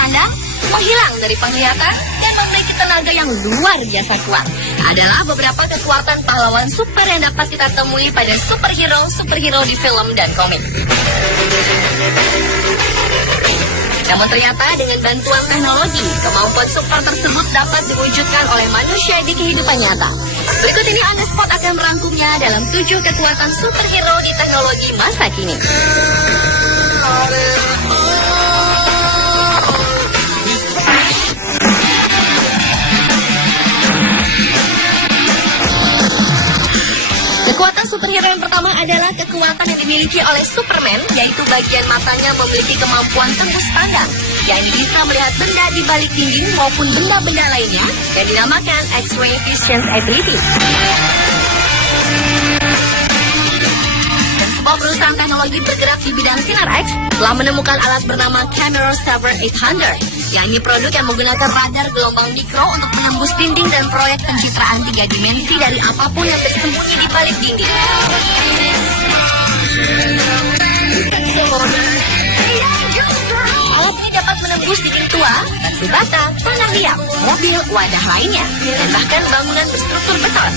pandang, menghilang dari penglihatan, dan memiliki tenaga yang luar biasa kuat. Adalah beberapa kekuatan pahlawan super yang dapat kita temui pada superhero di film dan komik. Namun ternyata dengan bantuan teknologi, kemampuan super tersebut dapat diwujudkan oleh manusia di kehidupan nyata. Berikut ini On The Spot akan merangkumnya dalam 7 kekuatan superhero di teknologi masa kini. Kekuatan superhero yang pertama adalah kekuatan yang dimiliki oleh Superman, yaitu bagian matanya memiliki kemampuan tembus pandang, yang bisa melihat benda di balik dinding maupun benda-benda lainnya, yang dinamakan X-ray vision ability. Dan sebuah perusahaan teknologi bergerak di bidang sinar X telah menemukan alat bernama Camera Saver 800. Yang ini produk yang menggunakan radar gelombang mikro untuk menembus dinding dan proyek pencitraan 3 dimensi dari apapun yang tersembunyi di balik dinding. Alat ini dapat menembus dinding tua, batu bata, tanah liat, mobil, wadah lainnya, dan bahkan bangunan berstruktur beton.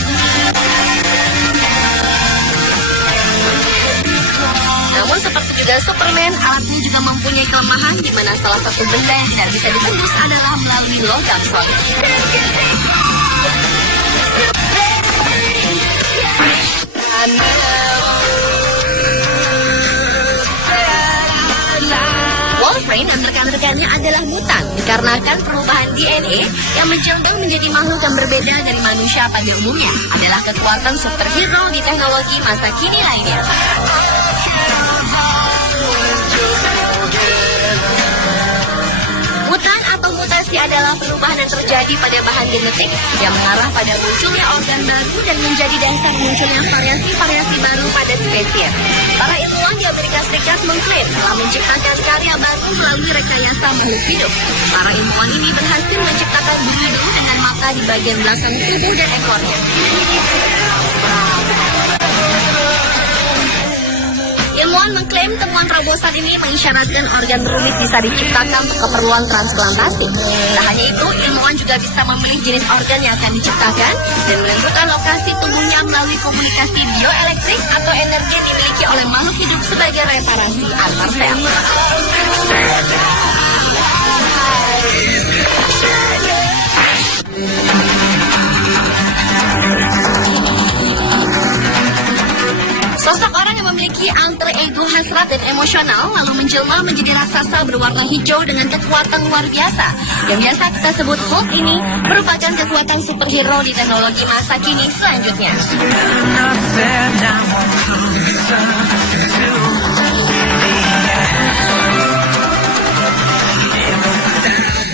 Namun seperti juga Superman, alat ini juga mempunyai kelemahan di mana salah satu benda yang tidak bisa ditembus adalah melalui logam solid. Wolverine dan rekan-rekannya adalah mutan dikarenakan perubahan DNA yang menjambang menjadi makhluk yang berbeda dari manusia pada umumnya. Adalah kekuatan superhero di teknologi masa kini lainnya. Mutan atau mutasi adalah perubahan yang terjadi pada bahan genetik yang mengarah pada munculnya organ baru dan menjadi dasar munculnya variasi-variasi baru pada spesies. Para ilmuwan di Amerika Serikat mengklaim telah menciptakan karya baru melalui rekayasa makhluk hidup. Para ilmuwan ini berhasil menciptakan bulu dengan mata di bagian belakang tubuh dan ekornya. Ilmuwan mengklaim temuan terobosan ini mengisyaratkan organ rumit bisa diciptakan untuk keperluan transplantasi. Tak hanya itu, ilmuwan juga bisa memilih jenis organ yang akan diciptakan dan menentukan lokasi tubuhnya melalui komunikasi bioelektrik atau energi yang dimiliki oleh makhluk hidup sebagai reparasi antar sel. Sosok orang yang memiliki alter ego hasrat dan emosional lalu menjelma menjadi raksasa berwarna hijau dengan kekuatan luar biasa. Yang biasa kita sebut Hulk ini merupakan kekuatan superhero di teknologi masa kini selanjutnya.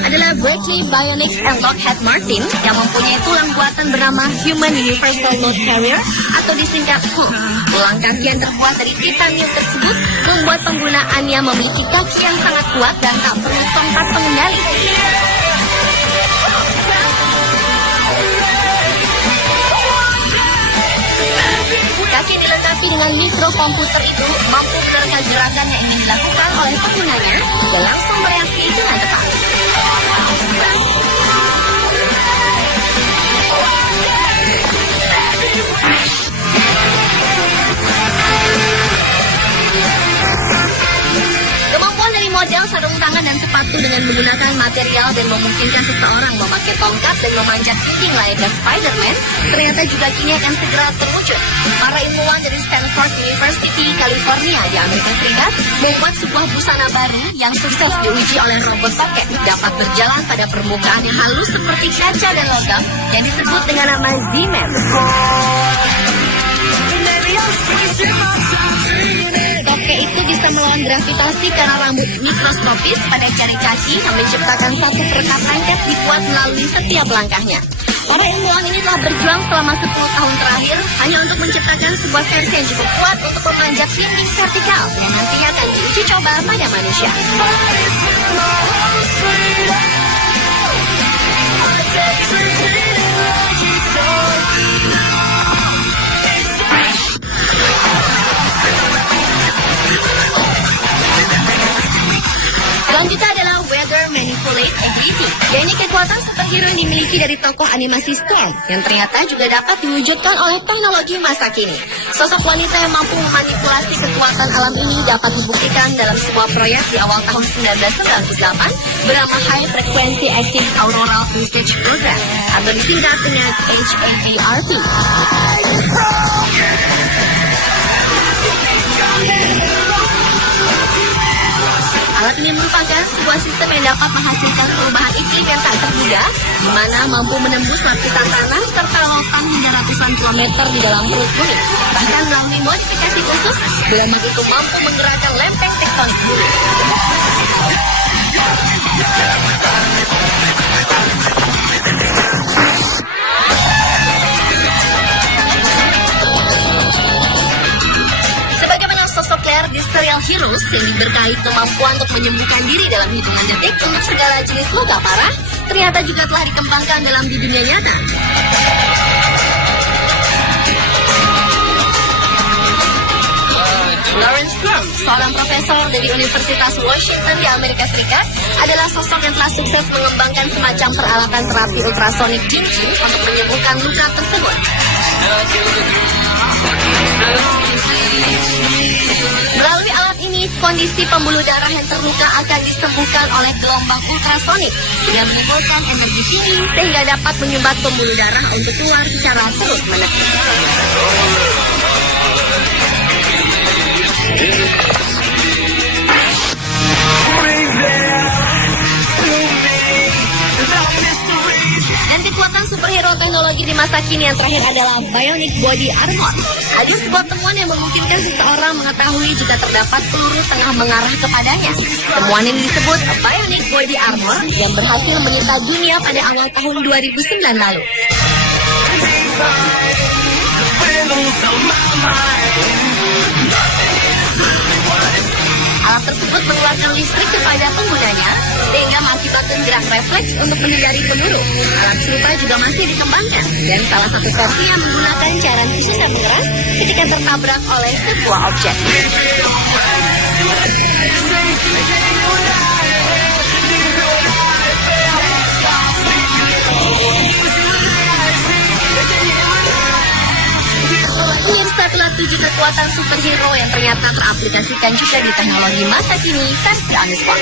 Adalah Bradley Bionics and Lockheed Martin yang mempunyai tulang buatan bernama Human Universal Load Carrier atau disingkat HUL. Tulang kaki yang terbuat dari titanium tersebut membuat penggunaannya memiliki kaki yang sangat kuat dan tak perlu tongkat pengendali. Kaki dilengkapi dengan mikrokomputer itu mampu menerka gerakan yang ingin dilakukan oleh penggunanya dan langsung bereaksi dengan tepat. Kemampuan dari model sarung tangan dan sepatu dengan menggunakan material dan memungkinkan seseorang memakai tongkat dan memanjat dinding layaknya Spider-Man ternyata juga kini akan segera terwujud. Para ilmuwan dari Stanford University, California di Amerika Serikat membuat sebuah busana baru yang sukses diuji oleh robot paket dapat berjalan pada permukaan yang halus seperti kaca dan logam yang disebut dengan nama Z-Man. Toke itu bisa melawan gravitasi karena rambut mikroskopis pada jari kaki yang menciptakan satu perekat lengket dibuat melalui setiap langkahnya. Para ilmuwan ini telah berjuang selama 10 tahun terakhir hanya untuk menciptakan sebuah versi yang cukup kuat untuk memanjat dinding vertikal yang nantinya akan diuji coba pada manusia. Selanjutnya adalah Weather Energy. Dan ini kekuatan superhero yang dimiliki dari tokoh animasi Storm yang ternyata juga dapat diwujudkan oleh teknologi masa kini. Sosok wanita yang mampu memanipulasi kekuatan alam ini dapat dibuktikan dalam sebuah proyek di awal tahun 1998 bernama High Frequency Active Auroral Research Program atau disingkat dengan HAARP. Alat ini merupakan sebuah sistem yang dapat menghasilkan perubahan iklim yang tak terduga, di mana mampu menembus lapisan tanah serta lotang hingga ratusan kilometer di dalam perut bumi. Bahkan melalui modifikasi khusus, gelombang itu mampu menggerakkan lempeng tektonik bumi. Sosok Claire di serial Heroes yang diberkahi kemampuan untuk menyembuhkan diri dalam hitungan detik untuk segala jenis luka parah, ternyata juga telah dikembangkan dalam di dunia nyata. Lawrence Crumb, seorang profesor dari Universitas Washington di Amerika Serikat, adalah sosok yang telah sukses mengembangkan semacam peralatan terapi ultrasonik cincin untuk menyembuhkan luka tersebut. Melalui alat ini, kondisi pembuluh darah yang terluka akan disembuhkan oleh gelombang ultrasonik yang menimbulkan energi tinggi sehingga dapat menyumbat pembuluh darah untuk keluar secara terus-menerus. Dan kekuatan superhero teknologi di masa kini yang terakhir adalah Bionic Body Armor. Ada sebuah temuan yang memungkinkan seseorang mengetahui jika terdapat peluru tengah mengarah kepadanya. Temuan ini disebut Bionic Body Armor yang berhasil menyita dunia pada awal tahun 2009 lalu. Alat tersebut mengeluarkan listrik kepada penggunanya sehingga mengakibatkan gerak refleks untuk menghindari peluru. Alat serupa juga masih dikembangkan dan salah satu versinya menggunakan cairan khusus yang mengeras ketika tertabrak oleh sebuah objek. Pemirsa, telah 7 kekuatan superhero yang ternyata teraplikasikan juga di teknologi masa kini versi on the spot.